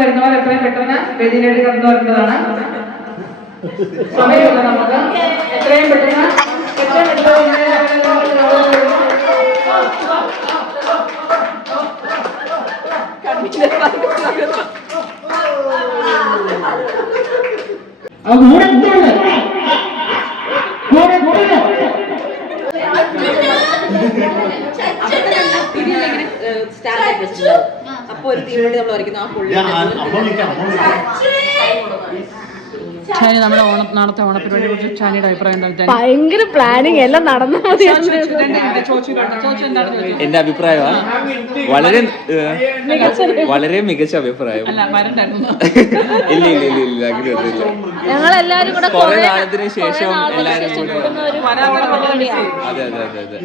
വരുന്നവർ എത്രയും പെട്ടെന്ന് വേദിയിലേക്ക് കടന്നു വരേണ്ടതാണ്. സമയമുണ്ട് നമുക്ക് എത്രയും പെട്ടെന്ന് അപ്പൊ ഒരു തീം വേണ്ടി നമ്മൾ വരയ്ക്കുന്നു. ആ പുള്ളി ഷാനി നമ്മുടെ നാളത്തെ ഓണപരിപാടിയെ കുറിച്ച് ഷാനിയുടെ അഭിപ്രായം എന്താ? ഭയങ്കര പ്ലാനിങ് എല്ലാം നടന്നു. എന്റെ അഭിപ്രായമാണ് വളരെ മികച്ച അഭിപ്രായം. ഇല്ല ഇല്ല ഇല്ല ഇല്ല അങ്ങനെയൊന്നുമില്ല. ഞങ്ങളെല്ലാരും കൂടെ കുറെ കാലത്തിന് ശേഷം എല്ലാരും കൂടെ അതെ അതെ അതെ അതെ.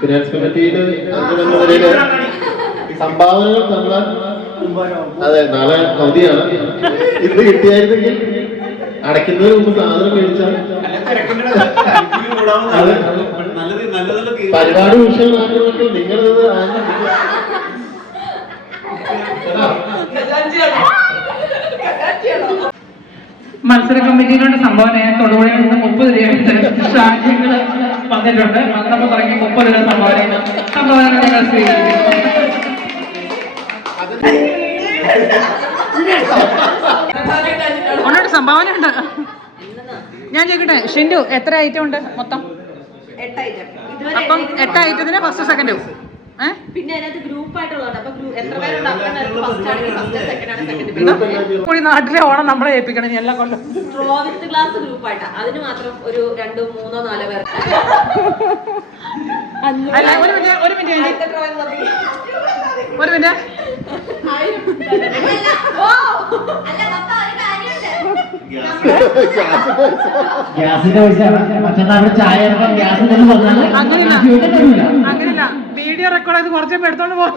ഫിനാൻസ് കമ്മിറ്റിയില് സംഭാവനകൾ തന്നാൽ അതെ നാളെ അവധിയാണ്. ഇത് കിട്ടിയായിരുന്നെങ്കിൽ അടയ്ക്കുന്നതിന് മുമ്പ് സാധനം മേടിച്ചാൽ പരിപാടി വിഷയമാക്കുന്നുണ്ട്. നിങ്ങളിത് മത്സര കമ്മിറ്റികളുടെ സംഭാവനയായ തൊടുപുഴയിൽ നിന്ന് 30 രൂപ സാഹചര്യങ്ങൾ വന്നിട്ടുണ്ട്. നമ്മൾ തുടങ്ങി 30 രൂപ സംഭാവന ഞങ്ങൾ സ്വീകരിക്കുന്നു. സംഭാവന ഉണ്ട്. ഞാൻ ചോദിക്കട്ടെ ഷിൻഡു, എത്ര ഐറ്റം ഉണ്ട് മൊത്തം? 8 ഐറ്റം. അപ്പം 8 ഐറ്റത്തിന് ഫസ്റ്റ് സെക്കൻഡും പിന്നെ അതിനകത്ത് ഗ്രൂപ്പ് ആയിട്ടുള്ളത്. അപ്പൊ എത്ര പേരുണ്ട്? കൂടി നാട്ടിലെ ഓണം നമ്മളെ ഏൽപ്പിക്കണം എല്ലാ കൊല്ലം. സ്ട്രോ വിത്ത് ഗ്ലാസ് ഗ്രൂപ്പ് ആയിട്ടാ. അതിന് മാത്രം ഒരു 2, 3, 4 പേർ. അല്ല ഒരു മിനിറ്റ് അങ്ങനെയല്ല. വീഡിയോ റെക്കോർഡ് ചെയ്ത് കുറച്ചേ എടുത്തോണ്ട് പോകും.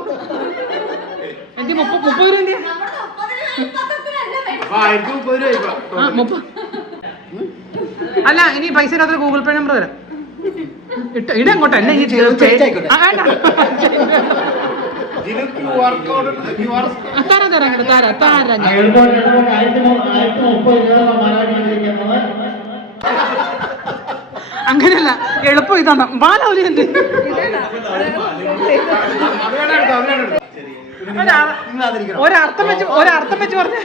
എനിക്ക് 30 രൂപ. അല്ല ഇനി പൈസ ഇല്ലാത്ത ഗൂഗിൾ പേ നമ്പർ തരാം. ഇടങ്ങോട്ടെ എന്നെ ഈ അങ്ങനെയല്ല, എളുപ്പം ഇതാണ്. ബാലൗലി എന്ത് ഒരർത്ഥം വെച്ച് പറഞ്ഞ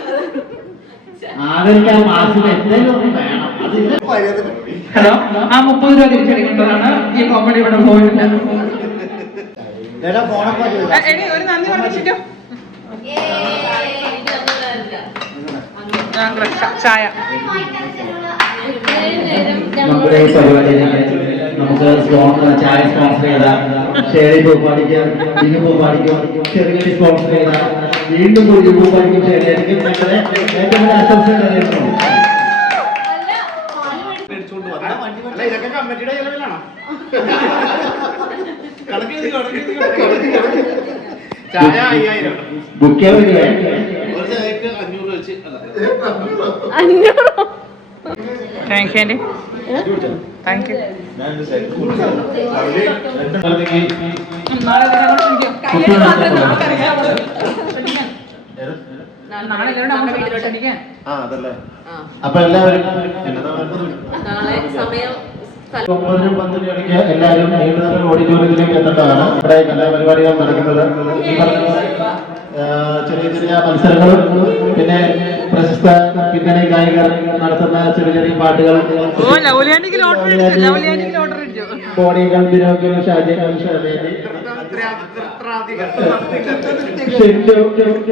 ഹലോ, ആ 30 രൂപ തിരിച്ചടിക്കേണ്ടതാണ്. ഈ കോമഡി ഇവിടെ പോയിട്ടില്ല. ഒരു നന്ദി പറഞ്ഞിട്ടോ. ചായ നമ്മുടെ ഈ പരിപാടിയിലേക്ക് നമുക്ക് ചായ സ്പോൺസർ ചെയ്താൽ, ഷേറി പൂപ്പാടിക്കും ഇതിന് പൂപ്പാടിക്കും ചെറിയ സ്പോൺസർ ചെയ്താൽ വീണ്ടും ഒരു പൂപ്പാടിക്കും ഷേറിയായിരിക്കും ഞങ്ങളുടെ ഏറ്റവും വലിയ ആശംസകൾ അറിയിക്കുന്നു. Book thank you aunty. Thank you. അപ്പൊ എല്ലാവരും 9-10 മണിക്ക് എല്ലാവരും ഓഡിറ്റോറിയത്തിലേക്ക് എത്തേണ്ടതാണ്. ഇവിടെ എല്ലാ പരിപാടികളും നടക്കുന്നത്. ഈ പറഞ്ഞ ചെറിയ ചെറിയ മത്സരങ്ങളും പിന്നെ പ്രശസ്ത പിന്നണി ഗായകർ നടത്തുന്ന ചെറിയ ചെറിയ പാട്ടുകൾ, ബോഡികൾ, വിരോഗികൾ, ഷാജികൾ,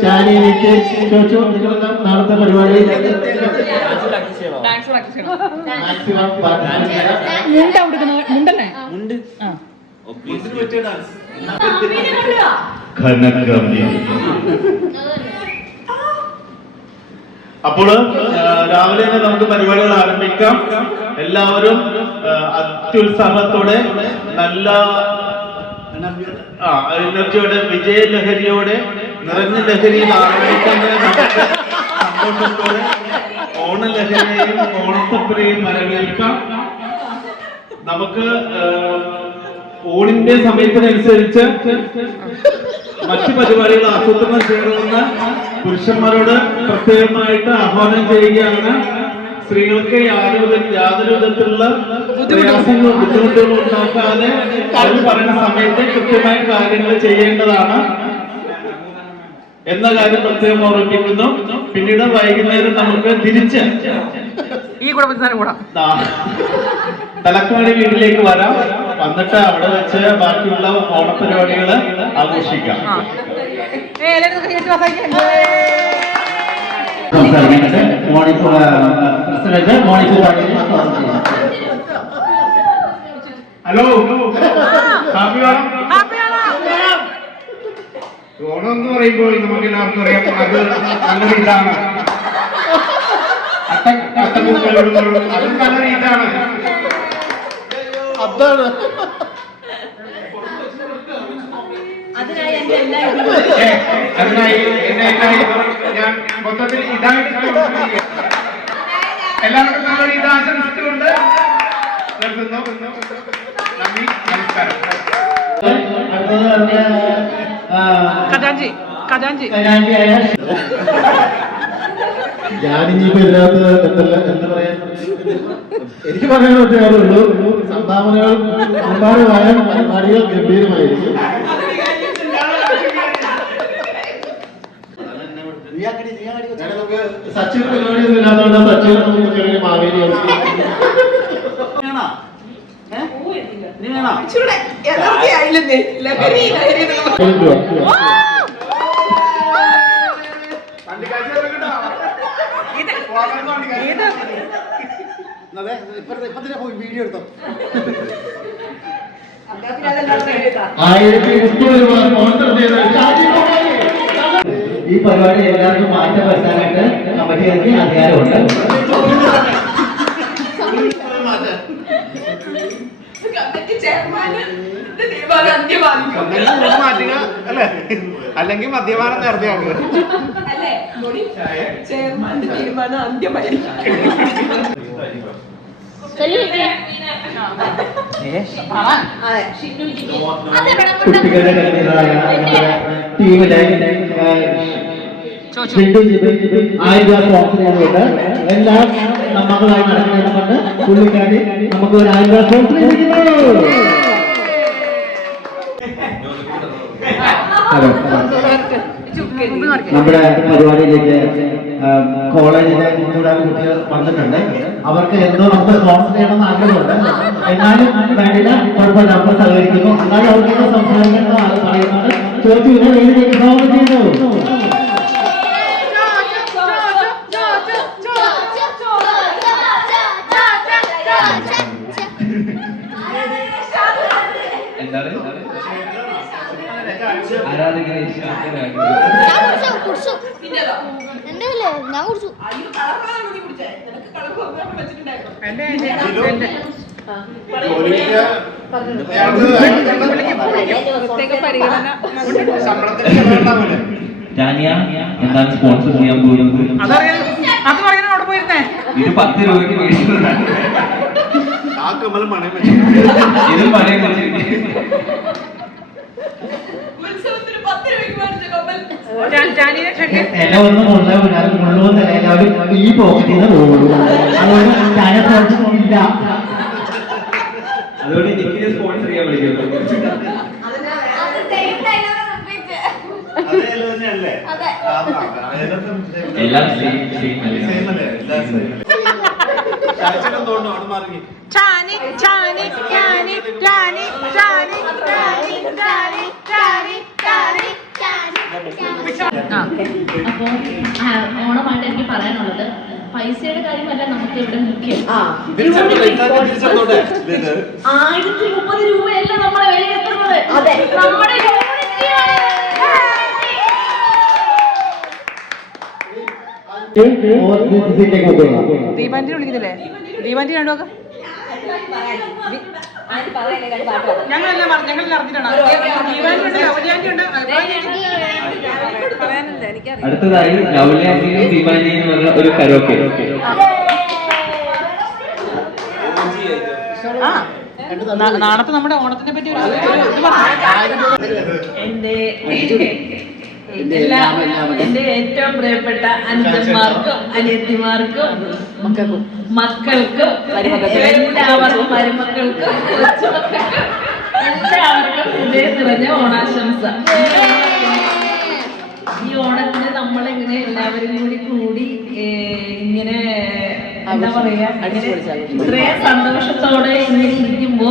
ചാനിയിലേക്ക് ചോദിച്ചു. നിങ്ങളെല്ലാം നാളത്തെ പരിപാടി അപ്പോൾ രാവിലെ തന്നെ നമുക്ക് പരിപാടികൾ ആരംഭിക്കാം. എല്ലാവരും അത്യുത്സാഹത്തോടെ നല്ല എനർജിയോടെ വിജയലഹരിയോടെ നിറഞ്ഞ ലഹരിയിൽ ആരംഭിക്കുന്നത് നമുക്ക് സന്തോഷത്തോടെ ഓണലഹരിയെയും ഓണത്തപ്പനെയും വരവേൽക്കാം. നമുക്ക് ഓണിന്റെ സമയത്തിനനുസരിച്ച് മറ്റു പരിപാടികൾ ആസൂത്രണം ചെയ്യണമെന്ന് പുരുഷന്മാരോട് പ്രത്യേകമായിട്ട് ആഹ്വാനം ചെയ്യുകയാണ്. സ്ത്രീകൾക്ക് യാതൊരു വിധത്തിലുള്ള പ്രയാസങ്ങളും ബുദ്ധിമുട്ടുകളും ഉണ്ടാക്കാതെ അവർ പറയുന്ന സമയത്ത് കൃത്യമായ കാര്യങ്ങൾ ചെയ്യേണ്ടതാണ് എന്ന കാര്യം പ്രത്യേകം ഓർമ്മിപ്പിക്കുന്നു. പിന്നീട് വൈകുന്നേരം നമുക്ക് തിരിച്ച് ഈ കുടുംബത്തിന് കൂടാ തലക്കാടി വീട്ടിലേക്ക് വരാം. വന്നിട്ട് അവിടെ വെച്ച് ബാക്കിയുള്ള ഓണപരിപാടികൾ ആഘോഷിക്കാം. Hello, happy Onam. ഓണം എന്ന് പറയുമ്പോൾ നമുക്ക് എല്ലാവർക്കും അറിയാം, അത് നല്ലൊരു ഇതാണ്. അത്തപ്പൂക്കളിടുമ്പോഴും അത് നല്ലൊരു ഇതാണ്. അതാണ് അതിനായി എന്റെ എല്ലാ അതിനായി ഞാൻ മൊത്തത്തിൽ ഇതായിട്ട് എല്ലാവർക്കും നല്ലൊരു ഇത് ആശംസിച്ചുകൊണ്ട് നിർത്തുന്നു. നന്ദി, നമസ്കാരം. ഖജാൻജി ഞാനിപ്പോ ഇതിനകത്ത് എന്താ പറയാ, എനിക്ക് പറയാൻ പറ്റുള്ളൂ. സംഭാവനകൾ ഒരുപാടുമായ പരിപാടികൾ ഗംഭീരമായിരിക്കും. സച്ചിൻ പരിപാടിയൊന്നും ഇല്ലാത്തതുകൊണ്ട് സച്ചിൻ നമുക്ക് ചെറിയ മാവേലി വീഡിയോ എടുത്തോ. 1030 രൂപ സ്പോൺസർ ചെയ്ത ഈ പരിപാടി എല്ലാവർക്കും മാറ്റം വരുത്താനായിട്ട് കമ്മിറ്റികൾക്ക് അധികാരമുണ്ട്. അല്ലേ, അല്ലെങ്കിൽ മദ്യപാനം നേരത്തെയാക്കുക. ചെയർമാന്റെ തീരുമാനം അന്ത്യമായിരിക്കും. കുട്ടികളുടെ ടീമിലെ 1000 രൂപ സ്പോൺസർ ചെയ്യാനുണ്ട്. എല്ലാം മക്കളായി നടക്കുന്നതുകൊണ്ട് പുള്ളിക്കാരി നമുക്ക് ഒരു 1000 രൂപ സ്പോൺസർ ചെയ്തിരിക്കുന്നു. നമ്മുടെ പരിപാടിയിലേക്ക് കോളേജിലെ കൂടെ കുട്ടികൾ വന്നിട്ടുണ്ട്. അവർക്ക് എന്തോ നമുക്ക് സ്പോൺസർ ചെയ്യണമെന്ന് ആഗ്രഹമുണ്ട്. എന്നാലും വേണ്ടില്ല, കുഴപ്പമില്ല, നമ്മൾ സഹകരിക്കുന്നു. എന്നാലും അവർക്ക് സംസാരിക്കേണ്ട ആൾ പറയുന്നത് ചോദിച്ചു വേദിയിലേക്ക് സ്വാഗതം ചെയ്യുന്നു. എന്താണ് സ്പോൺസർ ചെയ്യാൻ പോകുന്നത്? ഇത് 10 രൂപയ്ക്ക് മേടിക്കുന്നതാണ്. ഇത് പണയം എന്നെ ഒന്നും കൊണ്ടുപോകുന്ന എല്ലാവരും ഈ പോക്കറ്റിൽ നിന്ന് പോകുള്ളൂ. അതുകൊണ്ട് ഇല്ല. അതുകൊണ്ട് എനിക്ക് സ്പോൺസർ ചെയ്യാൻ വിളിക്കുന്നു. എല്ലാം അപ്പോ ഓണമായിട്ട് എനിക്ക് പറയാനുള്ളത്, പൈസയുടെ കാര്യമല്ല നമുക്ക് ഇവിടെ മുഖ്യം. 1030 രൂപയല്ല നമ്മളെ വിലയിരുത്തുന്നത്. അതെ നമ്മുടെ യൂണിറ്റിയാണ്. ദീപാന്റിനെ വിളിക്കുന്നില്ലേ? ദീപാന്റി കണ്ടുനോക്കാം. ഞങ്ങളെല്ലാം അറിഞ്ഞിട്ടാണ്. പറയാനല്ലേ എനിക്കറിയാം. അടുത്തതായി ലവ്ലിയാസിന്റെയും ദീപാന്റിയും എന്നുള്ള ഒരു കരോക്കെ. നാളത്തെ നമ്മുടെ ഓണത്തിനെ പറ്റി ഒരു എന്റെ ഏറ്റവും പ്രിയപ്പെട്ട അനുജന്മാർക്കും അനിയത്തിമാർക്കും മക്കൾക്കും എല്ലാവർക്കും മരുമക്കൾക്കും കൊച്ചുമക്കൾക്കും എല്ലാവർക്കും ഹൃദയം നിറഞ്ഞ ഓണാശംസ. ഈ ഓണത്തിന് നമ്മളെങ്ങനെ എല്ലാവരും കൂടി ഇങ്ങനെ എന്താ പറയാ ഇത്രയും സന്തോഷത്തോടെ ഇങ്ങനെ ഇരിക്കുമ്പോ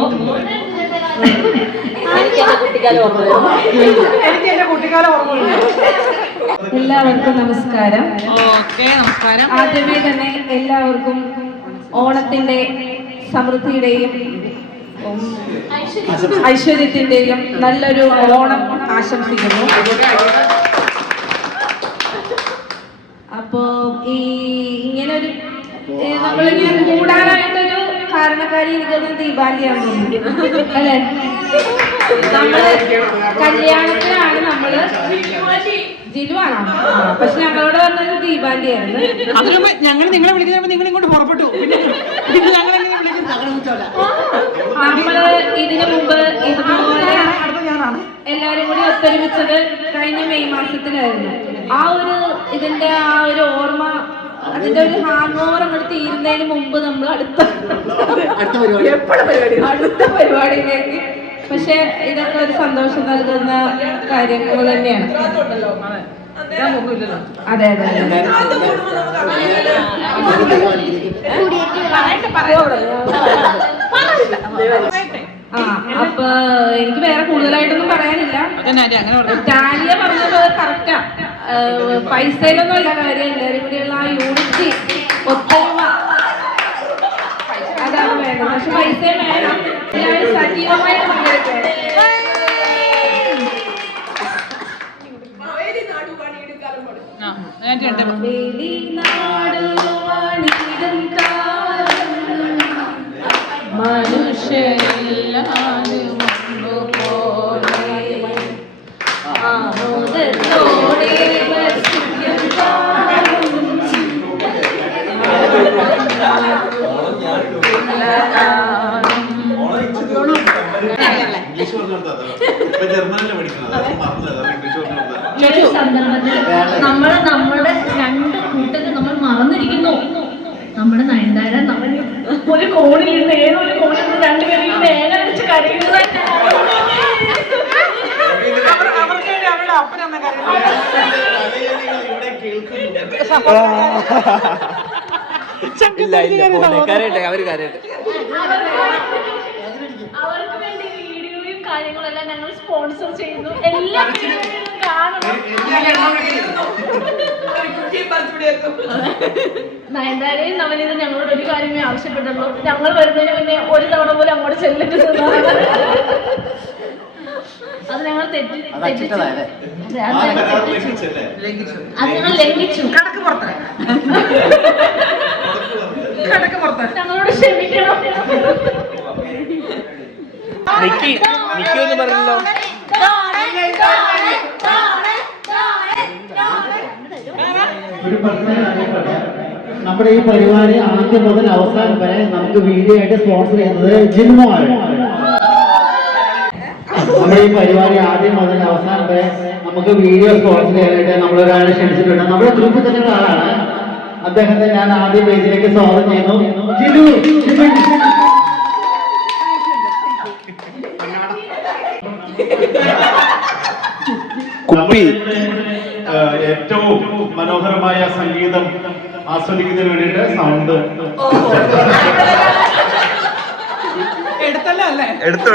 എനിക്ക് എന്റെ കുട്ടിക്കാലം ഓർമ്മ. എല്ലാവർക്കും നമസ്കാരം. നമസ്കാരം. ആദ്യമേ തന്നെ എല്ലാവർക്കും ഓണത്തിന്റെ സമൃദ്ധിയുടെയും ഐശ്വര്യത്തിന്റെയും നല്ലൊരു ഓണം ആശംസിക്കുന്നു. അപ്പോ ഇങ്ങനൊരു നമ്മളിങ്ങനെ കൂടാനായിട്ടൊരു കാരണക്കാരി എനിക്കൊന്ന് ദീപാവലിയാണ് അല്ലെ. നമ്മള് കല്യാണത്തിനാണ് നമ്മള് ജിലുവാണോ? പക്ഷെ ഞങ്ങളോട് പറഞ്ഞത് ദീപാവലിയായിരുന്നു. അതിനുമ്പ് ഞങ്ങൾ നിങ്ങളെ വിളിക്കുന്നപ്പോ നിങ്ങൾ ഇങ്ങോട്ട് പുറപ്പെട്ടു. പിന്നെ ഞങ്ങൾ നമ്മള് ഇതിനു മുമ്പ് ഇതുപോലെ എല്ലാരും കൂടി ഒത്തൊരുമിച്ചത് കഴിഞ്ഞ മെയ് മാസത്തിലായിരുന്നു. ഇതിന്റെ ആ ഒരു ഓർമ്മ, അതിന്റെ ഒരു ഹാങ് ഓവർ അങ്ങോട്ട് തീരുന്നതിന് മുമ്പ് നമ്മൾ അടുത്ത പരിപാടിയിലേക്ക്. പക്ഷെ ഇതൊക്കെ ഒരു സന്തോഷം നൽകുന്ന കാര്യങ്ങൾ തന്നെയാണ്. അതെ അതെ അപ്പൊ എനിക്ക് വേറെ കൂടുതലായിട്ടൊന്നും പറയാനില്ല. ടാലിയ പറഞ്ഞത് കറക്റ്റാ. പൈസയിലൊന്നും അല്ല കാര്യം, എല്ലാവരും കൂടിയുള്ള ആ യൂണിറ്റി ഒത്തൊരുമ അതാണ് വേണ്ടത്. പക്ഷെ പൈസയും വേണം. എല്ലാവരും സജീവമായിട്ട് പങ്കെടുക്കണം. നമ്മുടെ രണ്ട് കൂട്ടത്തിൽ നമ്മൾ മറന്നിരിക്കുന്നു. നമ്മുടെ നയൻതാര ഒരു കോണിലിരുന്ന് ഏതൊരു കോണിലിരുന്ന് രണ്ടുപേരും വേദനിച്ച് കരയുന്നത് ഇല്ല കരയട്ടെ, അവര് കരയട്ടെ. അവർക്ക് വേണ്ടി വീഡിയോയും കാര്യങ്ങളെല്ലാം ഞങ്ങൾ സ്പോൺസർ ചെയ്യുന്നു. എല്ലാ വീഡിയോയും കാണണം. നയൻതാരയും നവനീതും ഞങ്ങളോട് ഒരു കാര്യമേ ആവശ്യപ്പെട്ടുള്ളൂ. ഞങ്ങൾ വരുന്നതിന് മുന്നേ ഒരു തവണ പോലും അങ്ങോട്ട് ചെല്ലരുത്. അത് ഞങ്ങൾ തെറ്റിച്ചു. അത് ഞങ്ങൾ ലംഘിച്ചു. ഞങ്ങളോട് ക്ഷമിക്കണം. നിക്കൊന്നും പറഞ്ഞല്ലോ. ഒരു പ്രത്യേക അറിയപ്പെട്ടെ, നമ്മുടെ ഈ പരിപാടി ആദ്യം മുതൽ അവസാനം വരെ നമുക്ക് വീഡിയോ ആയിട്ട് സ്പോൺസർ ചെയ്യുന്നത് ജിൽമോയാണ്. നമ്മുടെ ഈ പരിപാടി ആദ്യം മുതൽ അവസാനം വരെ നമുക്ക് വീഡിയോ സ്പോൺസർ ചെയ്യാനായിട്ട് നമ്മളൊരാളെ ക്ഷണിച്ചിട്ടുണ്ട്. നമ്മുടെ ഗ്രൂപ്പിൽ തന്നെയുള്ള ആളാണ്. അദ്ദേഹത്തെ ഞാൻ ആദ്യ പേജിലേക്ക് സ്വാഗതം ചെയ്യുന്നു. ജിലു കുപ്പി ഏറ്റവും മനോഹരമായ സംഗീതം ആസ്വദിക്കുന്നതിന് വേണ്ടിയിട്ട് സൗണ്ട് എടുത്തല്ലോ അല്ലേ? എടുത്തു.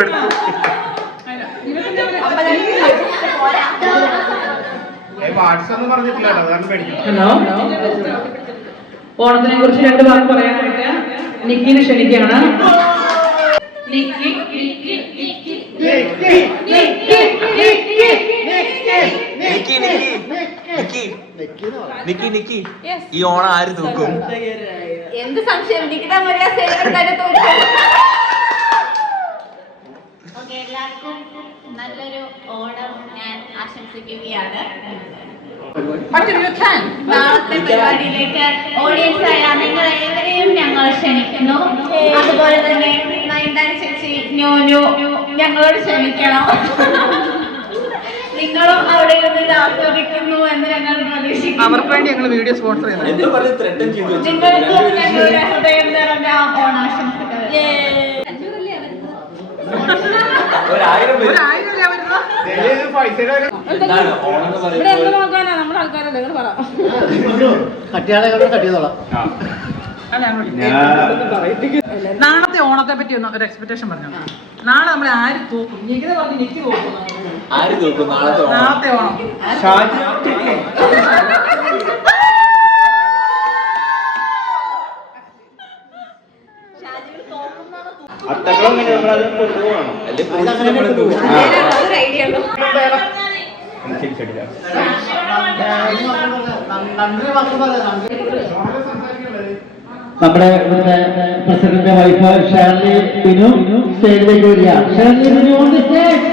വാട്സപ്പ് പറഞ്ഞിട്ടില്ല, അതാണ് പേടിക്കുന്നത്. ഹലോ, ഓണത്തിനെ കുറിച്ച് രണ്ട് വാക്ക് പറയാനായിട്ട് നിക്കിനെ ക്ഷണിക്കുകയാണ്. നിക്കി നിക്കി ഈ ഓണം ആര് തൂക്കും? എന്ത് സംശയം എല്ലാവർക്കും നല്ലൊരു ഓണം ഞാൻ ആശംസിക്കുകയാണ്. നാളത്തെ പരിപാടിയിലേക്ക് ഓഡിയൻസ് ആയ നിങ്ങൾ ഏവരെയും ഞങ്ങൾ ക്ഷണിക്കുന്നു. അതുപോലെ തന്നെ നയൻതാര ചേച്ചി ന്യൂനു ഞങ്ങളോട് ക്ഷമിക്കണം. നിങ്ങളും അവിടെ ഇരുന്ന് ഇത് ആസ്വദിക്കുന്നു എന്ന് ഞങ്ങൾ പ്രതീക്ഷിക്കുന്നു. അവർക്ക് വേണ്ടി ഞങ്ങൾ വീഡിയോ സ്പോൺസർ ചെയ്യുന്നു. നിങ്ങൾക്കും ഞങ്ങളുടെ ഹൃദയം നിറഞ്ഞ ഓണാശംസകൾ. നാളത്തെ ഓണത്തെ പറ്റി ഒന്ന് ഒരു എക്സ്പെക്ടേഷൻ പറഞ്ഞു. നാളെ നമ്മൾ ആര് തൂക്കും? നികിത പറഞ്ഞു നിക്കി തൂക്കും. ആര് തൂക്കും നാളത്തെ നാളത്തെ ഓണം? നമ്മുടെ ഇവിടുത്തെ പ്രസിഡന്റ് വൈഫ് ഷേർലി ബിനു സ്റ്റേജിലേക്ക് വരിക. Shirley Binu on the stage.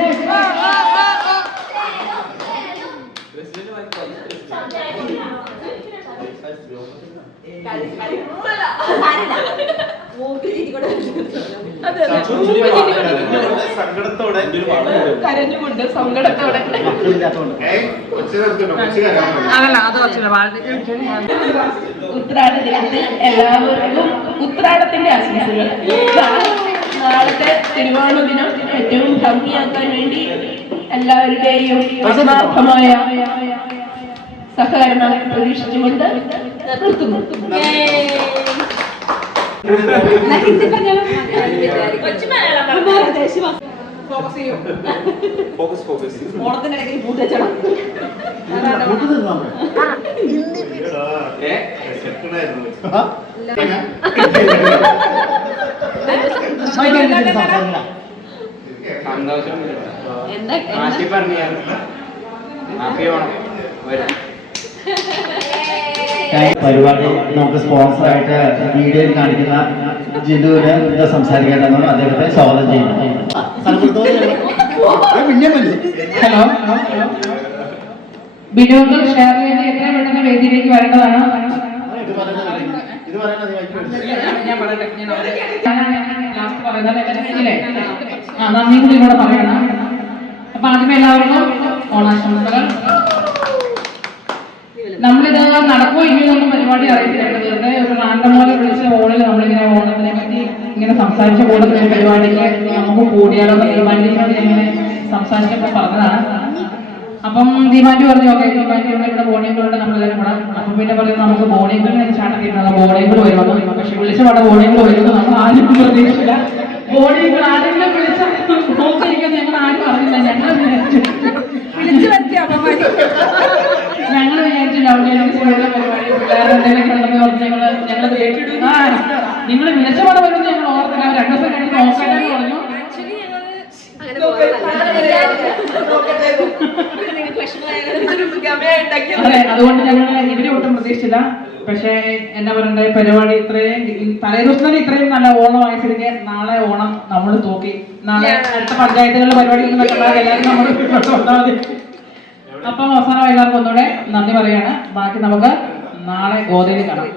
കരഞ്ഞുകൊണ്ട് സങ്കടത്തോടെ അതല്ല അത് കുറച്ചില്ല. ഉത്രാട ദിനത്തിൽ എല്ലാവർക്കും ഉത്രാടത്തിന്റെ ആശംസകൾ. നാളത്തെ തിരുവോണ ദിനം ഏറ്റവും ഭംഗിയാക്കാൻ വേണ്ടി എല്ലാവരുടെയും ആത്മാർത്ഥമായ സഹകരണം പ്രതീക്ഷിച്ചുകൊണ്ട് നിർത്തുന്നു. ഓണത്തിനിടയ്ക്ക് പൂട്ടച്ചടം പരിപാടി നമുക്ക് സ്പോൺസറായിട്ട് വീഡിയോയിൽ കാണിക്കുന്ന ജിതുവിന് ഇത് സംസാരിക്കേണ്ടതെന്ന് അദ്ദേഹത്തെ സ്വാഗതം ചെയ്യുന്നു. ഹലോ, ബിനോദ് ഷെയർ ചെയ്ത് എത്രയും പെട്ടെന്ന് വേദിയിലേക്ക് വരേണ്ടതാണ്. ഞാൻ പറയട്ടെ, ലാസ്റ്റ് പറയുന്നത് നന്ദി കൂടി ഇവിടെ പറയണം. അപ്പൊ ആദ്യമേ എല്ലാവർക്കും ഓണാശംസകൾ. നമ്മളിത് നടക്കുമോ ഇനിയൊന്നും പരിപാടി അറിയത്തില്ല. വെറുതെ ഒരു റാൻഡം പോലെ വിളിച്ച ഓണിൽ നമ്മളിങ്ങനെ ഓണത്തിനെ പറ്റി ഇങ്ങനെ സംസാരിച്ച കൂടത്തിൽ പരിപാടിക്ക് നമുക്ക് കൂടിയാലോ തീരുമാനിക്കുന്നത് ഇങ്ങനെ സംസാരിച്ചപ്പോൾ പറഞ്ഞതാണ്. അപ്പം ദീപാൻറ്റി പറഞ്ഞു ഓക്കെ ദീപാൻറ്റിയുടെ ഇവിടെ ബോണിയങ്ങളുണ്ട് നമ്മളെല്ലാവരും കൂടെ. അപ്പം പിന്നെ പറയുന്നത് നമുക്ക് ബോണിയങ്ങൾ സ്റ്റാർട്ട് ബോണിയങ്ങൾ വരുമെന്ന്. പക്ഷെ വിളിച്ച പാടെ ബോണിയങ്ങൾ വരുമെന്ന് നമ്മൾ ആരും പ്രതീക്ഷിച്ചില്ല. ബോണിയങ്ങൾ ആരെങ്കിലും വിളിച്ച നോക്കിയിരിക്കുന്നത് ഞങ്ങൾ ആരും അറിയില്ല. ഞങ്ങൾ വിചാരിച്ചു നിങ്ങൾ വിളിച്ച പാടെ വരുമെന്ന് ഞങ്ങൾ ഓർത്തില്ല. 2 ദിവസം കഴിഞ്ഞ് നോക്കാനെന്ന് പറഞ്ഞു. അതെ, അതുകൊണ്ട് ഞങ്ങൾ ഇവരെ ഒട്ടും പ്രതീക്ഷിച്ചില്ല. പക്ഷേ എന്താ പറയണ്ടേ, പരിപാടി ഇത്രയും തലേ ദിവസം തന്നെ ഇത്രയും നല്ല ഓണം ആയിട്ടിരിക്കെ നാളെ ഓണം നമ്മൾ തൂക്കി. നാളെ അടുത്ത പഞ്ചായത്തുകളിലെ പരിപാടികൾ എല്ലാവരും നമ്മൾ വന്നാൽ മതി. അപ്പം അവസാനം എല്ലാവർക്കും ഒന്നുകൂടെ നന്ദി പറയാണ്. ബാക്കി നമുക്ക് നാളെ ഗോതയിൽ കാണാം.